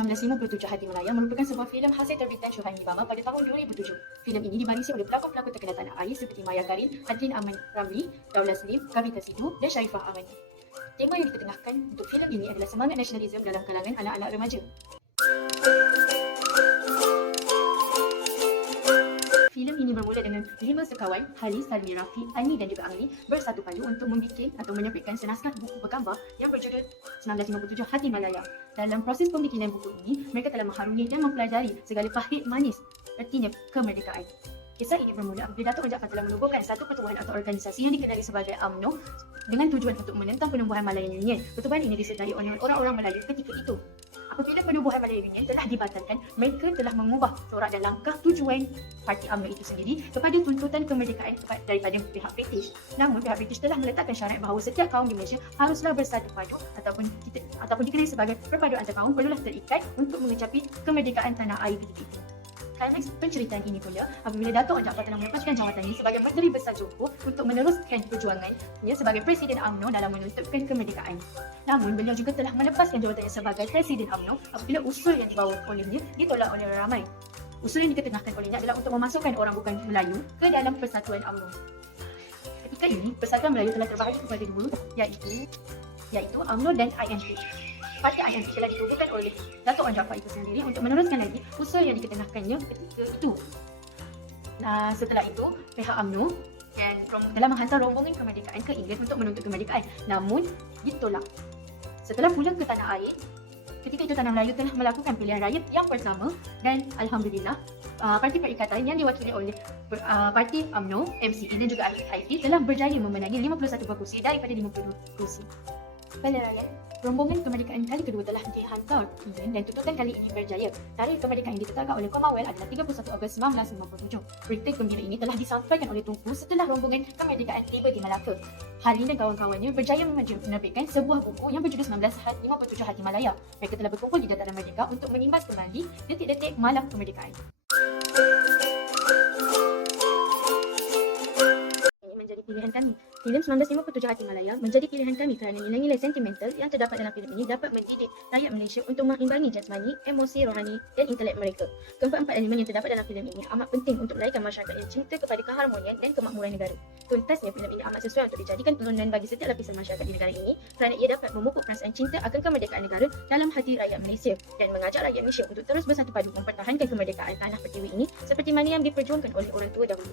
1957 Hati Melaya merupakan sebuah filem hasil terbitan Syuhani Bama pada tahun 2007. Filem ini dibanisi oleh pelakon-pelakon terkenal tanah air seperti Maya Karin, Adlin Aman Ramli, Daula Slim, Kavita Sidhu dan Sharifah Amani. Tema yang diketengahkan untuk filem ini adalah semangat nasionalisme dalam kalangan anak-anak remaja. Filem ini bermula dengan 5 sekawan, Halis, Salmi, Rafi, Ani dan juga Angli bersatu padu untuk membuat atau menyampaikan senaskah buku bergambar yang berjudul 1957 Hati Malaya. Dalam proses pembikinan buku ini, mereka telah mengharungi dan mempelajari segala pahit manis artinya kemerdekaan. Kisah ini bermula apabila Datuk Jaafar telah menubuhkan satu pertubuhan atau organisasi yang dikenali sebagai UMNO dengan tujuan untuk menentang penubuhan Malaya Union. Pertubuhan ini disedari oleh orang-orang Melayu ketika itu. Apabila penubuhan Malaya Union telah dibatalkan, mereka telah mengubah corak dan langkah tujuan parti UMNO itu sendiri kepada tuntutan kemerdekaan daripada pihak British. Namun pihak British telah meletakkan syarat bahawa setiap kaum di Malaysia haruslah bersatu padu ataupun dikenali sebagai perpaduan antar kaum perlulah terikat untuk mengecapi kemerdekaan tanah air ketika itu. Klimaks penceritaan ini pula apabila Datuk Jaafar telah melepaskan jawatannya sebagai Menteri Besar Johor untuk meneruskan perjuangannya sebagai Presiden UMNO dalam menuntutkan kemerdekaan. Namun beliau juga telah melepaskan jawatannya sebagai Presiden UMNO apabila usul yang dibawa olehnya ditolak oleh ramai. Usul yang diketengahkan olehnya adalah untuk memasukkan orang bukan Melayu ke dalam Persatuan UMNO. Ketika ini, Persatuan Melayu telah terbahagi kepada dua, iaitu UMNO dan IMP. Parti IMP telah ditubuhkan oleh Datuk Jaafar itu sendiri untuk meneruskan lagi usul yang diketengahkannya ketika itu. Setelah itu, pihak UMNO telah menghantar rombongan kemerdekaan ke Inggeris untuk menuntut kemerdekaan, namun ditolak. Setelah pulang ke tanah air, ketika itu Tanah Melayu telah melakukan pilihan raya yang pertama dan Alhamdulillah parti perikatan yang diwakili oleh parti UMNO, MCE dan juga IIT telah berjaya memenangi 51 kursi daripada 52 kursi. Pada rakyat, rombongan kemerdekaan kali kedua telah dihantar ke England dan tuntutan kali ini berjaya. Tarikh kemerdekaan yang ditetapkan oleh Commonwealth adalah 31 Ogos 1957. Berita gembira ini telah disampaikan oleh Tunku setelah rombongan kemerdekaan tiba di Malaka. Halin dan kawan-kawannya berjaya menerbitkan sebuah buku yang berjudul 1957 Hati Malaya. Mereka telah berkumpul di Dataran Merdeka untuk menimbas kembali detik-detik malam kemerdekaan. Pilihan kami. Filem 1957 Hati Malaya menjadi pilihan kami kerana nilai-nilai sentimental yang terdapat dalam filem ini dapat mendidik rakyat Malaysia untuk mengimbangi jasmani, emosi, rohani dan intelek mereka. Keempat-empat elemen yang terdapat dalam filem ini amat penting untuk melahirkan masyarakat yang cinta kepada keharmonian dan kemakmuran negara. Tuntasnya, filem ini amat sesuai untuk dijadikan tontonan bagi setiap lapisan masyarakat di negara ini kerana ia dapat memupuk perasaan cinta akan kemerdekaan negara dalam hati rakyat Malaysia dan mengajak rakyat Malaysia untuk terus bersatu padu mempertahankan kemerdekaan tanah pertiwi ini seperti mana yang diperjuangkan oleh orang tua dahulu.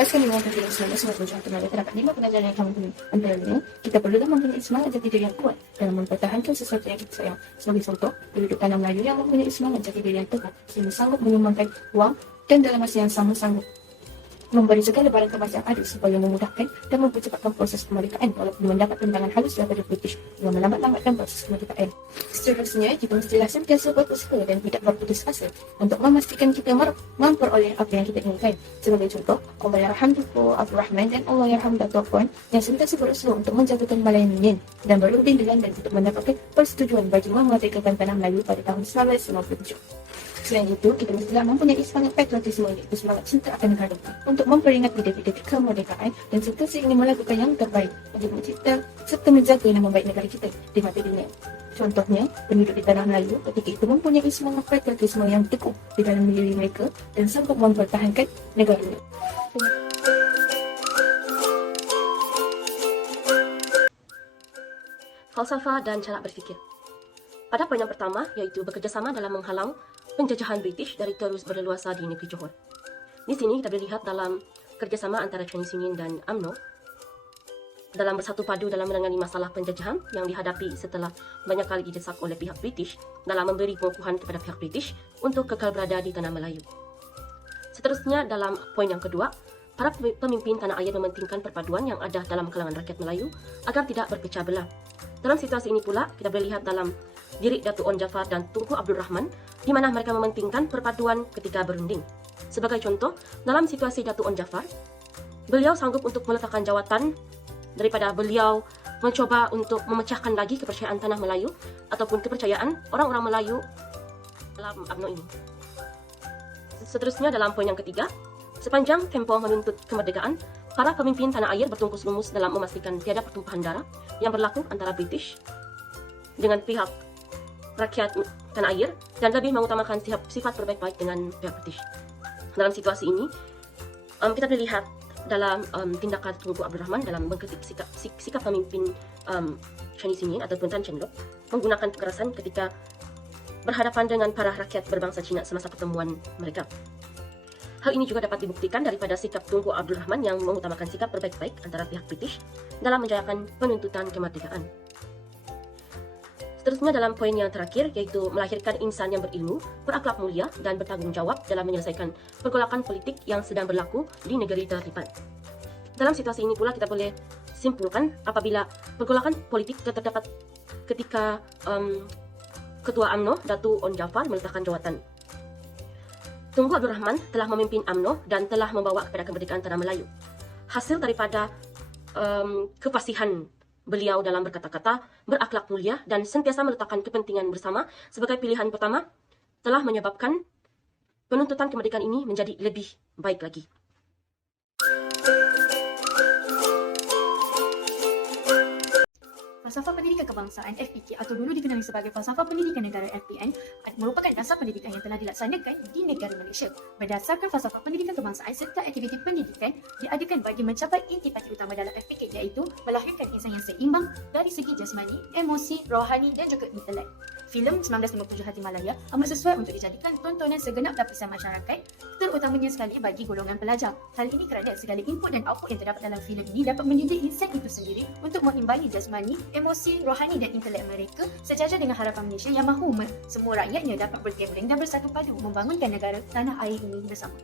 Pastikan dengan filem 1957 Hati Malaya terdapat 5 pengajaran yang kami beri. Antaranya, kita perlulah mempunyai semangat jati diri yang kuat dalam mempertahankan sesuatu yang kita sayang. Sebagai contoh, penduduk tanah Melayu yang mempunyai semangat jati diri yang tepat sehingga sanggup menyumbangkan wang dan dalam masa yang sama sanggup memberi segala barang kemas yang ada supaya memudahkan dan mempercepatkan proses kemerdekaan walaupun mendapat tentangan halus daripada British yang melambat-lambatkan proses kemerdekaan. Seterusnya, kita mestilah sentiasa berusaha dan tidak berputus asa untuk memastikan kita memperoleh apa yang kita inginkan. Sebagai contoh, Allahyarham Tunku Abdul Rahman dan Allahyarham Datuk Puan yang sentiasa berusaha untuk menjatuhkan Malaya Union dan berunding dengan dan untuk mendapatkan persetujuan bagi memerdekakan tanah Melayu pada tahun 1957. Selain itu, kita mestilah mempunyai semangat patriotisme iaitu semangat cinta akan negara untuk memperingati detik-detik kemerdekaan dan sentiasa ingin melakukan yang terbaik untuk mencipta serta menjaga nama baik negara kita di mata dunia. Contohnya, penduduk di tanah Melayu ketika itu mempunyai semangat patriotisme yang teguh di dalam diri mereka dan sanggup mempertahankan negara ini. Falsafah dan cara berfikir. Pada poin yang pertama, iaitu bekerjasama dalam menghalang penjajahan British dari terus berleluasa di negeri Johor. Di sini kita boleh lihat dalam kerjasama antara Chinese Union dan UMNO dalam bersatu padu dalam menangani masalah penjajahan yang dihadapi setelah banyak kali didesak oleh pihak British dalam memberi pengukuhan kepada pihak British untuk kekal berada di tanah Melayu. Seterusnya, dalam poin yang kedua, para pemimpin tanah air mementingkan perpaduan yang ada dalam kalangan rakyat Melayu agar tidak berpecah belah. Dalam situasi ini pula, kita boleh lihat dalam diri Datuk Jaafar dan Tunku Abdul Rahman di mana mereka mementingkan perpaduan ketika berunding. Sebagai contoh, dalam situasi Datuk Jaafar, beliau sanggup untuk meletakkan jawatan daripada beliau mencoba untuk memecahkan lagi kepercayaan tanah Melayu ataupun kepercayaan orang-orang Melayu dalam UMNO ini. Seterusnya, dalam poin yang ketiga, sepanjang tempoh menuntut kemerdekaan, Para pemimpin tanah air bertungkus lumus dalam memastikan tiada pertumpahan darah yang berlaku antara British dengan pihak rakyat tanah air dan lebih mengutamakan sifat berbaik-baik dengan pihak British. Dalam situasi ini, kita boleh lihat dalam tindakan Tunku Abdul Rahman dalam mengkritik sikap pemimpin Chinese Union ataupun Tan Cheng Lock menggunakan kekerasan ketika berhadapan dengan para rakyat berbangsa Cina semasa pertemuan mereka. Hal ini juga dapat dibuktikan daripada sikap Tunku Abdul Rahman yang mengutamakan sikap berbaik-baik antara pihak British dalam menjayakan penuntutan kemerdekaan. Seterusnya dalam poin yang terakhir, yaitu melahirkan insan yang berilmu, berakhlak mulia, dan bertanggung jawab dalam menyelesaikan pergolakan politik yang sedang berlaku di negeri terlibat. Dalam situasi ini pula kita boleh simpulkan apabila pergolakan politik terdapat ketika Ketua UMNO, Datu On Jaafar meletakkan jawatan. Tunku Abdul Rahman telah memimpin UMNO dan telah membawa kepada kemerdekaan tanah Melayu. Hasil daripada kefasihan beliau dalam berkata-kata, berakhlak mulia, dan sentiasa meletakkan kepentingan bersama sebagai pilihan pertama telah menyebabkan penuntutan kemerdekaan ini menjadi lebih baik lagi. Falsafah Pendidikan Kebangsaan FPK atau dulu dikenali sebagai Falsafah Pendidikan Negara FPN merupakan dasar pendidikan yang telah dilaksanakan di negara Malaysia. Berdasarkan Falsafah Pendidikan Kebangsaan, setiap aktiviti pendidikan diadakan bagi mencapai intipati utama dalam FPK, iaitu melahirkan insan yang seimbang dari segi jasmani, emosi, rohani dan juga intelek. Filem 1957 Hati Malaya amat sesuai untuk dijadikan tontonan segenap lapisan masyarakat, terutamanya sekali bagi golongan pelajar. Hal ini kerana segala input dan output yang terdapat dalam filem ini dapat mendidik insan itu sendiri untuk mengimbangi jasmani, emosi, rohani dan intelek mereka sejajar dengan harapan Malaysia yang mahu semua rakyatnya dapat bergabung dan bersatu padu membangunkan negara tanah air ini bersama.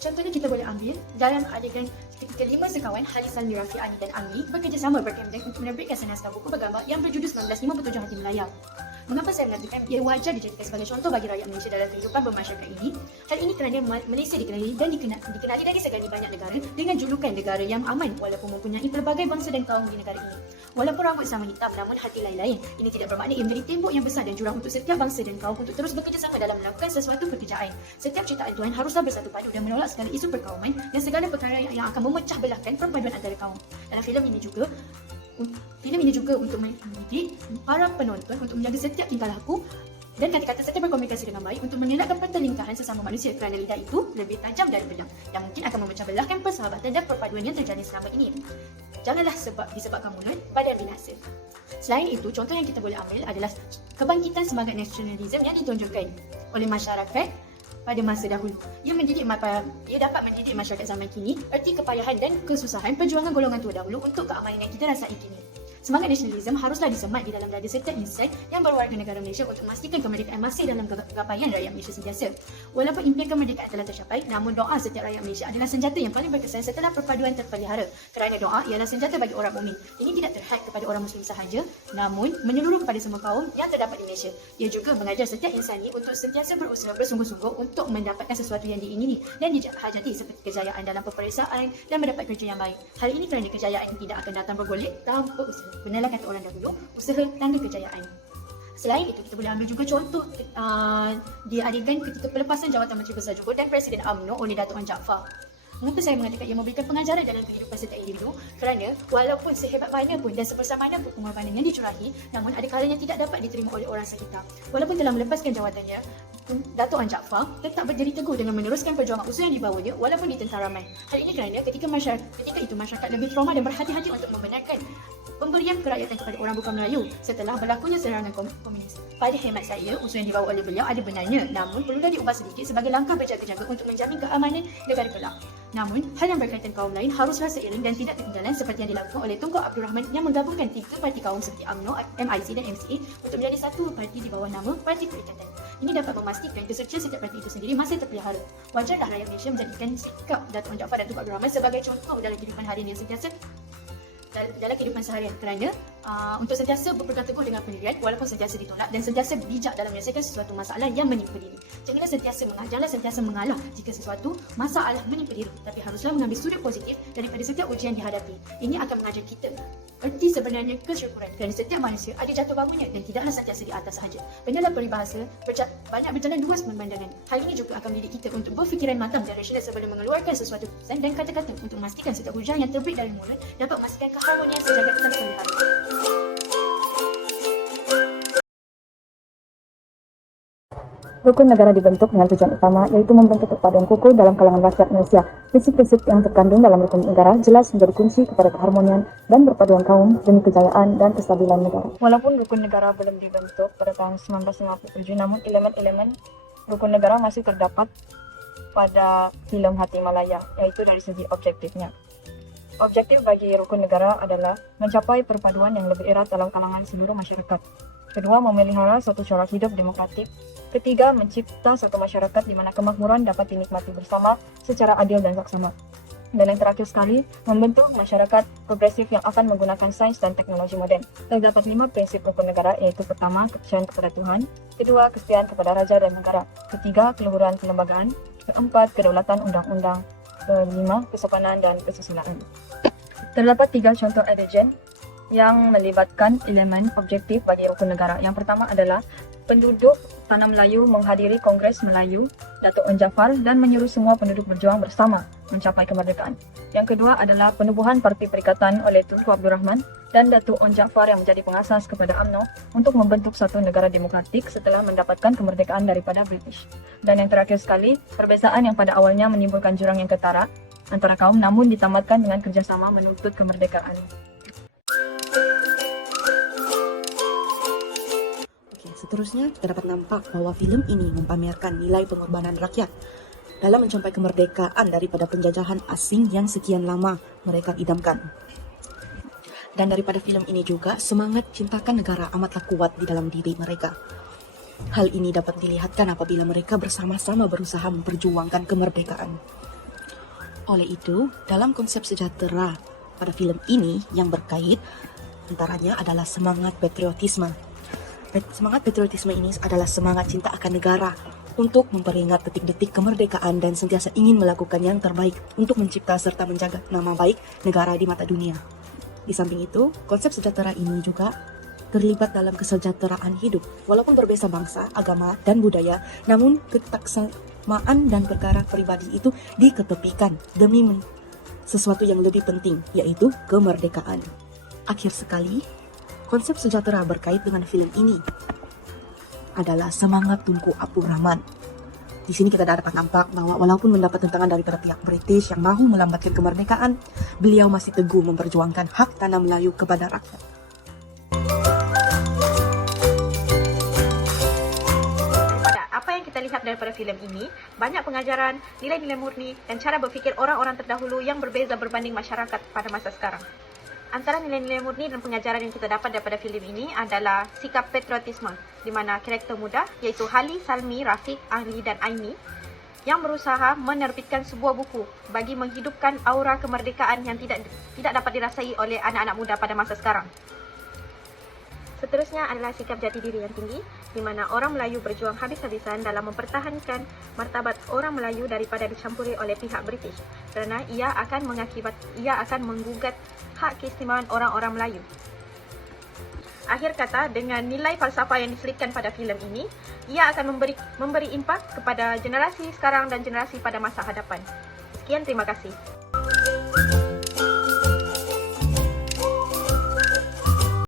Contohnya kita boleh ambil dalam adegan ketika 5 sekawan Halis Salmi, Rafi, Ani dan Anggi bekerjasama berkempen untuk menerbitkan senaskah buku bergambar yang berjudul 1957 Hati Malaya. Mengapa saya mengatakan ia wajar dijadikan sebagai contoh bagi rakyat Malaysia dalam kehidupan bermasyarakat ini? Hal ini kerana Malaysia dikenali dan dikenali dari segala banyak negara dengan julukan negara yang aman walaupun mempunyai pelbagai bangsa dan kaum di negara ini. Walaupun rambut sama hitam namun hati lain-lain. Ini tidak bermakna ia menjadi tembok yang besar dan jurang untuk setiap bangsa dan kaum untuk terus bekerjasama dalam melakukan sesuatu pekerjaan. Setiap ciptaan Tuhan haruslah bersatu padu dan menolak segala isu perkauman dan segala perkara yang akan memecah belahkan perpaduan antara kaum. Dalam filem ini juga untuk mendidik para penonton untuk menjaga setiap tingkah laku dan kata-kata serta berkomunikasi dengan baik untuk mengelakkan pertelingkahan sesama manusia kerana lidah itu lebih tajam dari pedang yang mungkin akan memecah belahkan persahabatan dan perpaduan yang terjalin selama ini. Janganlah disebabkan mulut badan binasa. Selain itu, contoh yang kita boleh ambil adalah kebangkitan semangat nasionalisme yang ditunjukkan oleh masyarakat pada masa dahulu. Ia dapat mendidik masyarakat zaman kini erti kepayahan dan kesusahan perjuangan golongan tua dahulu untuk keamanan yang kita rasai kini. Semangat nasionalisme haruslah disemat di dalam dada setiap insan yang berwarga negara Malaysia untuk memastikan kemerdekaan masih dalam gapaian rakyat Malaysia sentiasa. Walaupun impian kemerdekaan telah tercapai, namun doa setiap rakyat Malaysia adalah senjata yang paling berkesan setelah perpaduan terpelihara. Kerana doa ialah senjata bagi orang mukmin. Ini tidak terhad kepada orang Muslim sahaja, namun menyeluruh kepada semua kaum yang terdapat di Malaysia. Ia juga mengajar setiap insan ini untuk sentiasa berusaha bersungguh-sungguh untuk mendapatkan sesuatu yang diingini dan dihajati seperti kejayaan dalam peperiksaan dan mendapat kerja yang baik. Hal ini kerana kejayaan tidak akan datang bergolek tanpa usaha. Benarlah kata orang dahulu, usaha tanda kejayaan. Selain itu, kita boleh ambil juga contoh di adegan ketika pelepasan jawatan Menteri Besar Johor dan Presiden UMNO oleh Datuk On Jaafar. Mengapa saya mengatakan ia memberikan pengajaran dalam kehidupan setiap individu? Kerana walaupun sehebat mana pun dan sebesar mana pun pengorbanan yang dicurahi, namun ada kalanya tidak dapat diterima oleh orang sekitar. Walaupun telah melepaskan jawatannya, Datuk On Jaafar tetap berdiri teguh dengan meneruskan perjuangan usaha yang dibawanya walaupun ditentang ramai. Hal ini kerana ketika itu masyarakat lebih trauma dan berhati-hati untuk membenarkan pemberian kerakyatan kepada orang bukan Melayu setelah berlakunya serangan komunis. Pada hemat saya, usaha yang dibawa oleh beliau ada benarnya, namun perlulah diubah sedikit sebagai langkah berjaga-jaga untuk menjamin keamanan negara kelak. Namun, hal yang berkaitan kaum lain haruslah seiring dan tidak ketinggalan seperti yang dilakukan oleh Tunku Abdul Rahman yang menggabungkan 3 parti kaum seperti UMNO, MIC dan MCA untuk menjadi satu parti di bawah nama Parti Perikatan. Ini dapat memastikan kesucian setiap parti itu sendiri masih terpelihara. Wajarlah rakyat Malaysia menjadikan sikap Datuk On Jaafar dan Tunku Abdul Rahman sebagai contoh dalam kehidupan harian yang sentiasa dalam kehidupan seharian kerana untuk sentiasa berpegang teguh dengan pendirian walaupun sentiasa ditolak dan sentiasa bijak dalam menyelesaikan sesuatu masalah yang menimpa diri. Janganlah sentiasa mengalah jika sesuatu masalah menimpa diri, tapi haruslah mengambil sudut positif daripada setiap ujian dihadapi. Ini akan mengajar kita erti sebenarnya kesyukuran kerana setiap manusia ada jatuh bangunnya dan tidaklah sentiasa di atas sahaja. Dalam peribahasa, banyak berjalan luas pemandangan. Hal ini juga akan mendidik kita untuk berfikiran matang dan rasional sebelum mengeluarkan sesuatu keputusan dan kata-kata untuk memastikan setiap hujah yang terbit dari mulut dapat memastikan keharmonian sejagat tanpa hari. Rukun negara dibentuk dengan tujuan utama, yaitu membentuk kepaduan kukuh dalam kalangan rakyat Malaysia. Prinsip-prinsip yang terkandung dalam rukun negara jelas menjadi kunci kepada keharmonian dan berpaduan kaum demi kejayaan dan kestabilan negara. Walaupun rukun negara belum dibentuk pada tahun 1957, namun elemen-elemen rukun negara masih terdapat pada filem Hati Malaya, yaitu dari segi objektifnya. Objektif bagi rukun negara adalah mencapai perpaduan yang lebih erat dalam kalangan seluruh masyarakat. Kedua, memelihara suatu cara hidup demokratik. Ketiga, mencipta satu masyarakat di mana kemakmuran dapat dinikmati bersama secara adil dan saksama. Dan yang terakhir sekali, membentuk masyarakat progresif yang akan menggunakan sains dan teknologi moden. Terdapat 5 prinsip rukun negara, yaitu pertama, kepercayaan kepada Tuhan. Kedua, kesetiaan kepada raja dan negara. Ketiga, keluhuran kelembagaan. Keempat, kedaulatan undang-undang. Kelima, kesopanan dan kesusilaan. Terdapat 3 contoh emergen yang melibatkan elemen objektif bagi rukun negara. Yang pertama adalah penduduk Tanah Melayu menghadiri Kongres Melayu Datuk Onn Jaafar dan menyuruh semua penduduk berjuang bersama mencapai kemerdekaan. Yang kedua adalah penubuhan Parti Perikatan oleh Tunku Abdul Rahman dan Datuk Onn Jaafar yang menjadi pengasas kepada UMNO untuk membentuk satu negara demokratik setelah mendapatkan kemerdekaan daripada British. Dan yang terakhir sekali, perbezaan yang pada awalnya menimbulkan jurang yang ketara antara kaum namun ditamatkan dengan kerjasama menuntut kemerdekaan. Seterusnya, kita dapat nampak bahwa filem ini mempamerkan nilai pengorbanan rakyat dalam mencapai kemerdekaan daripada penjajahan asing yang sekian lama mereka idamkan. Dan daripada filem ini juga, semangat cintakan negara amatlah kuat di dalam diri mereka. Hal ini dapat dilihatkan apabila mereka bersama-sama berusaha memperjuangkan kemerdekaan. Oleh itu, dalam konsep sejahtera pada filem ini yang berkait, antaranya adalah semangat patriotisme. Semangat patriotisme ini adalah semangat cinta akan negara untuk memperingat detik-detik kemerdekaan dan sentiasa ingin melakukan yang terbaik untuk mencipta serta menjaga nama baik negara di mata dunia. Di samping itu, konsep sejahtera ini juga terlibat dalam kesejahteraan hidup. Walaupun berbeza bangsa, agama, dan budaya, namun ketaksamaan dan perkara pribadi itu diketepikan demi sesuatu yang lebih penting, yaitu kemerdekaan. Akhir sekali, konsep sejahtera berkait dengan filem ini adalah semangat Tunku Abdul Rahman. Di sini kita dapat nampak bahwa walaupun mendapat tentangan daripada pihak British yang mahu melambatkan kemerdekaan, beliau masih teguh memperjuangkan hak tanah Melayu kepada rakyat. Daripada apa yang kita lihat daripada filem ini, banyak pengajaran, nilai-nilai murni dan cara berfikir orang-orang terdahulu yang berbeza berbanding masyarakat pada masa sekarang. Antara nilai-nilai murni dan pengajaran yang kita dapat daripada filem ini adalah sikap patriotisme, di mana karakter muda iaitu Hali, Salmi, Rafiq, Ahli dan Aini yang berusaha menerbitkan sebuah buku bagi menghidupkan aura kemerdekaan yang tidak dapat dirasai oleh anak-anak muda pada masa sekarang. Seterusnya adalah sikap jati diri yang tinggi, di mana orang Melayu berjuang habis-habisan dalam mempertahankan martabat orang Melayu daripada dicampuri oleh pihak British, kerana ia akan menggugat hak keistimewaan orang-orang Melayu. Akhir kata, dengan nilai falsafah yang diselipkan pada filem ini, ia akan memberi impak kepada generasi sekarang dan generasi pada masa hadapan. Sekian, terima kasih.